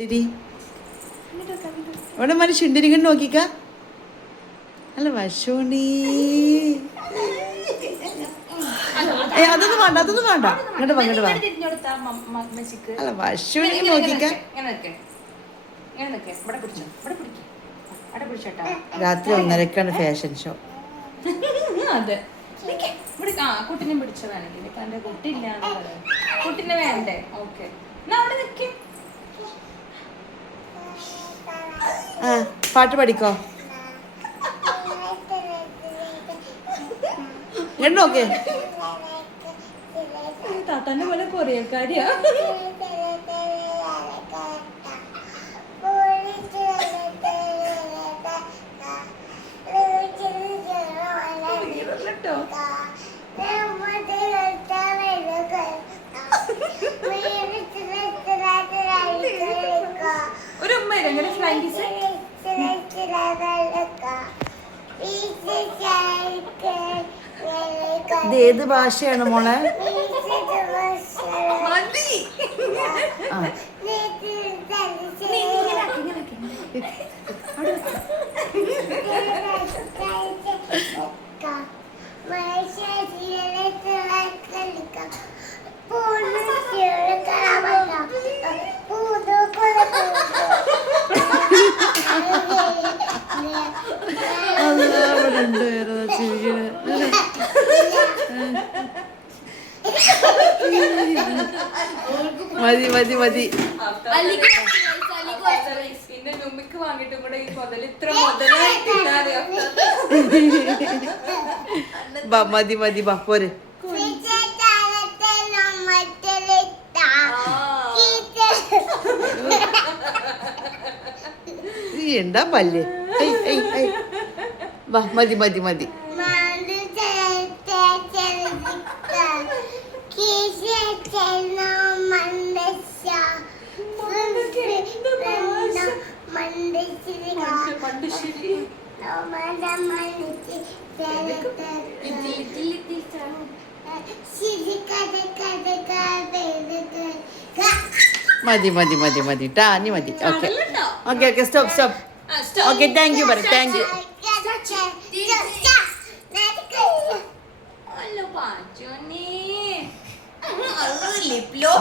ഇവിടെ മനുഷ്യണ്ടിരി കണ്ട് നോക്കിക്ക. അല്ല വശോണി അതൊന്നും വേണ്ട ഇങ്ങോട്ട് വാ അല്ല വശോണി നോക്കിക്ക. രാത്രി 1:30 ഫാഷൻ ഷോ. അതെ കുട്ടിനെ പിടിച്ചതാണെങ്കിൽ എന്റെ കുട്ടിയില്ല കുട്ടിനെ വേണ്ടേ? ഓക്കെ പാട്ട് പഠിക്കോ? നോക്കേ താത്താന്റെ പോലെ കൊറിയക്കാരിയാ. ഒരു ഉമ്മ എങ്ങനെ ഫ്ലൈങ് കിസ്. ഇത് ഏത് ഭാഷയാണ് മോളെ? മതി മതി മതി മതി മതി ബാ പോരെ. എന്താ പല്ലേ വാ മതി മതി മതി. മതി മതി മതി മതി ട്ടാ നീ മതി. Okay okay okay stop stop. Okay thank you പറ. Thank you. ലിപ്ലോ